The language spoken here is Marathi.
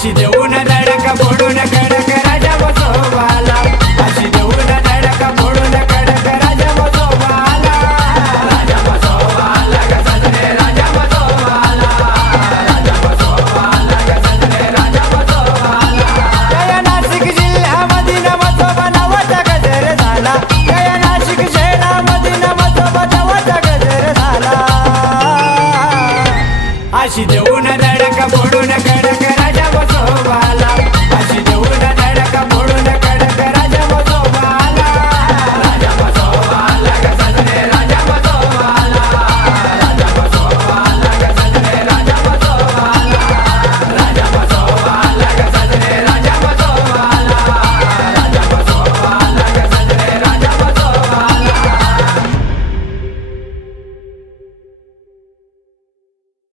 अशी देऊन धडक फोडून कडक राजा बसवाला, अशी देऊन धडक फोडून कडक राजा बसवाला, राजा बसवाला ग सजने राजा बसवाला, राजा बसवाला ग सजने राजा बसवाला. गया नाशिक जिल्ह्यामधील बसवा नावाचा गजर झाला, गया नाशिक शहरामधील बसवा नावाचा गजर झाला. अशी देऊन धडक फोडून कडक